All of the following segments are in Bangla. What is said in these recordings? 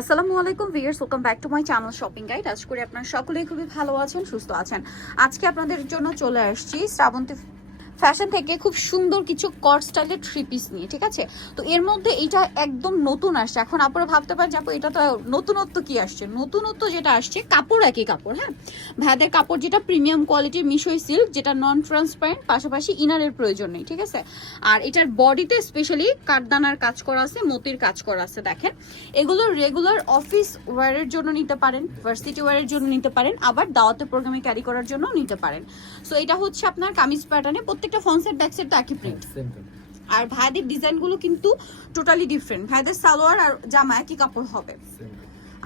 আসসালামু আলাইকুম viewers welcome back to my channel shopping guide. আজ করে আপনারা সকলেই খুবই ভালো আছেন, সুস্থ আছেন। আজকে আপনাদের জন্য চলে আসছি শ্রাবন্তী ফ্যাশন থেকে খুব সুন্দর কিছু কট স্টাইলের থ্রি পিস নিয়ে, ঠিক আছে? তো এর মধ্যে এটা একদম নতুন আসছে। এখন আপনারা ভাবতে পারেন যাব এটা তো নতুনত্ব কি আসছে? নতুনত্ব যেটা আসছে, কাপড়, একই কাপড় হ্যাঁ? ভাইদের কাপড় যেটা প্রিমিয়াম কোয়ালিটির মিশোই সিল্ক যেটা নন ট্রান্সপারেন্ট পাশাপাশি ইনারের প্রয়োজন নেই, ঠিক আছে? আর এটার বডিতে স্পেশালি কাঠদানার কাজ করা আছে, মতির কাজ করা আছে, দেখেন। এগুলো রেগুলার অফিস ওয়ারের জন্য নিতে পারেন ভার্সিটি ওয়্যারের জন্য নিতে পারেন, আবার দাওয়াতে প্রোগ্রামে ক্যারি করার জন্য নিতে পারেন। সো এটা হচ্ছে আপনার কামিজ প্যাটার্নে প্রত্যেকটা ফ্রন্ট ব্যাক সাইড তো একই প্রিন্ট আর ভাইদের ডিজাইনগুলো কিন্তু টোটালি ডিফারেন্ট ভাইদের সালোয়ার আর জামা একই কাপড় হবে।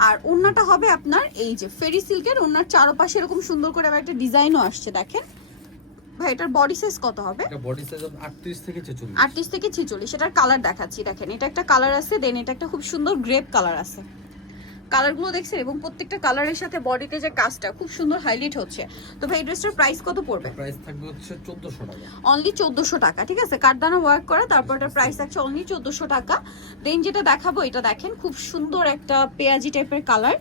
আর ওড়নাটা হবে আপনার এই যে ফেরি সিল্কের ওড়নার চারপাশে এরকম সুন্দর করে আবার একটা ডিজাইনও আসছে দেখেন। ভাই এটার বডি সাইজ কত হবে? এটা বডি সাইজ 38 থেকে 46 আটত্রিশ থেকে ছিচল্লিশ এটার কালার দেখাচ্ছি দেখেন। এটা একটা কালার আছে দেন এটা একটা খুব সুন্দর গ্রেপ কালার আছে। কালারগুলো দেখছেন এবং প্রত্যেকটা কালারের সাথে বডিতে যে কাজটা খুব সুন্দর হাইলাইট হচ্ছে। তো ভাই এই ড্রেসটার প্রাইস কত পড়বে? প্রাইস থাকবে হচ্ছে 1400 টাকা। অনলি চোদ্দোশো টাকা ঠিক আছে? কাঠদানা ওয়ার্ক করা তারপর এটা প্রাইস থাকছে অনলি চোদ্দোশো টাকা। দেন যেটা দেখাবো এটা দেখেন খুব সুন্দর একটা পেঁয়াজি টাইপের কালার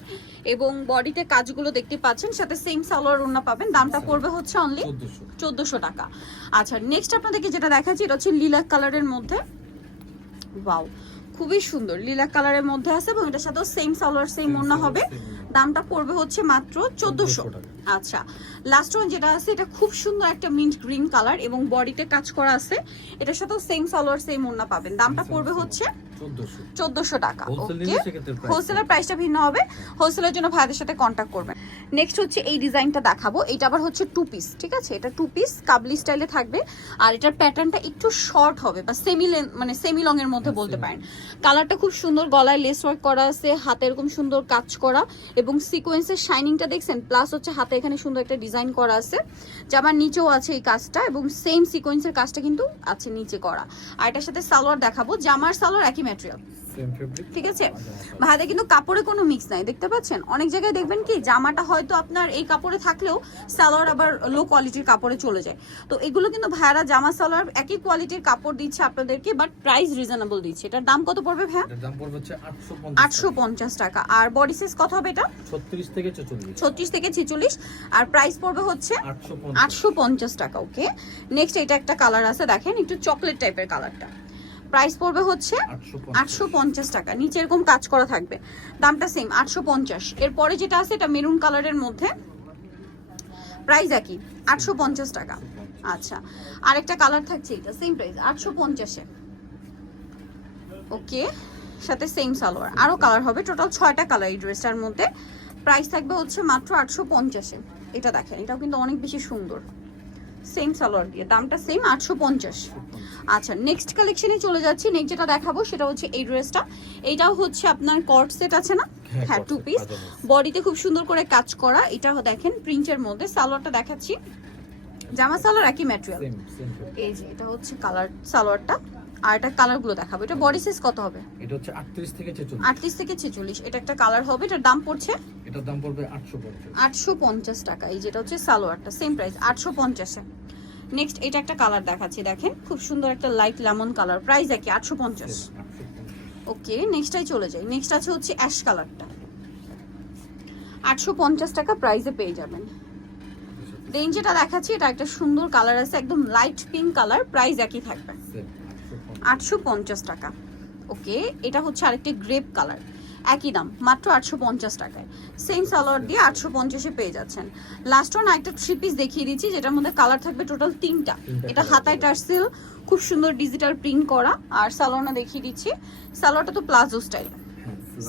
এবং বডিতে কাজগুলো দেখতে পাচ্ছেন সাথে সেম সালোয়ার ওড়না পাবেন। দামটা পড়বে হচ্ছে অনলি 1400 চোদ্দোশো টাকা। আচ্ছা নেক্সট আপনাদেরকে যেটা দেখাচ্ছি এটা হচ্ছে লিলাক কালারের মধ্যে। ওয়াও খুবই সুন্দর। লীলা কালারের মধ্যে আছে এবং এটার সাথেও সেম সালোয়ার সেম ওন্না হবে। দামটা পড়বে হচ্ছে মাত্র চোদ্দোশো। আচ্ছা লাস্ট ওয়ান যেটা আছে এটা খুব সুন্দর একটা মিন্ট গ্রিন কালার এবং বডিতে কাজ করা আছে। এটার সাথেও সেম সালোয়ার সেম ওড়না পাবেন। দামটা পড়বে হচ্ছে 1400 চোদ্দোশো টাকা হোলসেলের প্রাইসটা ভিন্ন হবে। হোলসেলের জন্য ভাইদের সাথে কন্ট্যাক্ট করবেন। নেক্সট হচ্ছে এই ডিজাইনটা দেখাবো। এটা আবার হচ্ছে টু পিস ঠিক আছে? এটা টু পিস কাবলি স্টাইলে থাকবে। আর এটার প্যাটার্নটা একটু শর্ট হবে বা সেমি মানে সেমি লং এর মধ্যে হ্যাঁ, বলতে পারেন। কালারটা খুব সুন্দর গলায় লেস ওয়ার্ক করা আছে হাতে এরকম সুন্দর কাজ করা এবং সিকোয়েন্সের শাইনিংটা দেখছেন প্লাস হচ্ছে হাতে এখানে সুন্দর একটা ডিজাইন করা আছে জামার নিচেও আছে এই কাজটা এবং সেম সিকোয়েন্সের কাজটা কিন্তু আছে নিচে করা। আর এটার সাথে সালোয়ার দেখাবো জামার সালোয়ার একই ম্যাটেরিয়াল ঠিক আছে? ভাইদা কিন্তু কাপড়ে কোনো মিক্স নাই দেখতে পাচ্ছেন? অনেক জায়গায় দেখবেন কি জামাটা হয়তো আপনার এই কাপড়ে থাকলেও সালোয়ার আবার লো কোয়ালিটির কাপড়ে চলে যায়। তো এগুলো কিন্তু ভাইয়ারা জামা সালোয়ার একই কোয়ালিটির কাপড় দিচ্ছে আপনাদেরকে বাট প্রাইস রিজনেবল দিচ্ছে। এটার দাম কত পড়বে ভাইয়া? দাম পড়বে হচ্ছে 850 আটশো পঞ্চাশ টাকা। আর বডি সাইজ কত হবে এটা? 36 থেকে 44 ছত্রিশ থেকে ছেচল্লিশ। আর প্রাইস পড়বে হচ্ছে 850 আটশো পঞ্চাশ টাকা ওকে নেক্সট এটা একটা কালার আছে দেখেন একটু চকলেট টাইপের কালারটা প্রাইস পড়বে হচ্ছে আটশো পঞ্চাশ। টাকা। নিচে এরকম কাজ করা থাকবে। দামটা সেম আটশো পঞ্চাশ। এরপরে যেটা আছে এটা মেরুন কালারের মধ্যে প্রাইস একই আটশো পঞ্চাশ টাকা। আচ্ছা আরেকটা কালার থাকছে এটা সেম প্রাইস আটশো পঞ্চাশে। ওকে সাথে সেম সালোয়ার। আরও কালার হবে টোটাল ছয়টা কালার এই ড্রেসটার মধ্যে। প্রাইস থাকবে হচ্ছে মাত্র আটশো পঞ্চাশে। এটা দেখেন এটাও কিন্তু অনেক বেশি সুন্দর। সেম সালোয়ার দিয়ে দামটা সেম আটশো পঞ্চাশ। আচ্ছা নেক্সট কালেকশনে চলে যাচ্ছি। নেক্সট যেটা দেখাবো সেটা হচ্ছে এই ড্রেসটা এইটাও হচ্ছে আপনার কট সেট আছে না? হ্যাঁ, টু পিস বডিতে খুব সুন্দর করে কাজ করা। এটা দেখেন প্রিন্টের মধ্যে সালোয়ারটা দেখাচ্ছি। জামা সালোয়ার একই ম্যাটেরিয়াল এই যে এটা হচ্ছে কালার সালোয়ারটা। আর এটা কালারগুলো দেখাবো। এটা বডি সাইজ কত হবে? এটা হচ্ছে 38 থেকে 44 আটত্রিশ থেকে ছেচল্লিশ। এটা একটা কালার হবে এটার দাম পড়ছে? এটার দাম পড়বে 850 আটশো পঞ্চাশ টাকা। এই যেটা হচ্ছে সালোয়ারটা সেম প্রাইস আটশো পঞ্চাশে। নেক্সট এটা একটা কালার দেখাচ্ছি দেখেন। খুব সুন্দর একটা লাইট লেমন কালার প্রাইস একই আটশো পঞ্চাশ। ওকে নেক্সটটাই চলে যাই। নেক্সট আছে হচ্ছে অ্যাশ কালারটা আটশো পঞ্চাশ টাকা প্রাইসে পেয়ে যাবেন। দেন যেটা দেখাচ্ছি এটা একটা সুন্দর কালার আছে একদম লাইট পিঙ্ক কালার প্রাইস একই থাকবে। আটশো পঞ্চাশ টাকা। ওকে এটা হচ্ছে আরেকটি গ্রেপ কালার একই দাম মাত্র আটশো পঞ্চাশ টাকায়। সেম সালোয়ার দিয়ে আটশো পঞ্চাশে পেয়ে যাচ্ছেন। লাস্ট ওয়ান একটা থ্রি পিস দেখিয়ে দিচ্ছি যেটার মধ্যে কালার থাকবে টোটাল তিনটা। তিনটা এটা হাতায় টার্সেল খুব সুন্দর ডিজিটাল প্রিন্ট করা। আর সালোয়ারটা দেখিয়ে দিচ্ছি। সালোয়ারটা তো প্লাজো স্টাইল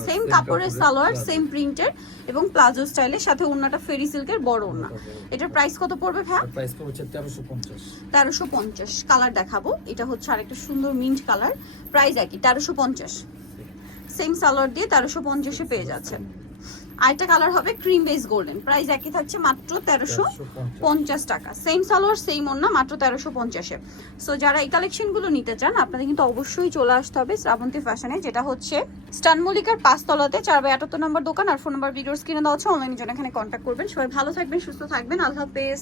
সেম কাপড়ের সালোয়ার সেম প্রিন্টের এবং প্লাজো স্টাইলের সাথে ওড়নাটা ফেরি সিল্কের বড় ওড়না। এটার প্রাইস কত পড়বে ভ্যা প্রাইস পড়বে হচ্ছে 1350 তেরোশো পঞ্চাশ। কালার দেখাবো। এটা হচ্ছে আরেকটা সুন্দর মিন্ট কালার প্রাইস একই তেরোশো পঞ্চাশ। সেম সালোয়ার দিয়ে 1350 এ পেয়ে যাচ্ছেন। আরেকটা কালার হবে ক্রিম বেস গোল্ডেন প্রাইস একই থাকছে মাত্র তেরোশো পঞ্চাশ। টাকা। সেম সালোয়ার সেম ওন্না মাত্র তেরোশো পঞ্চাশে। সো যারা এই কালেকশনগুলো নিতে চান আপনাদের কিন্তু অবশ্যই চলে আসতে হবে শ্রাবন্তী ফ্যাশনে যেটা হচ্ছে স্টান পাঁচ পাঁচতলাতে চার বাই আটাত্তর নম্বর দোকান আর ফোন নাম্বার ভিডিওস কিনে দেওয়া হচ্ছে অনলাইনের জন্য এখানে কন্ট্যাক্ট করবেন। সবাই ভালো থাকবেন সুস্থ থাকবেন। আল্লাহ হাফেজ।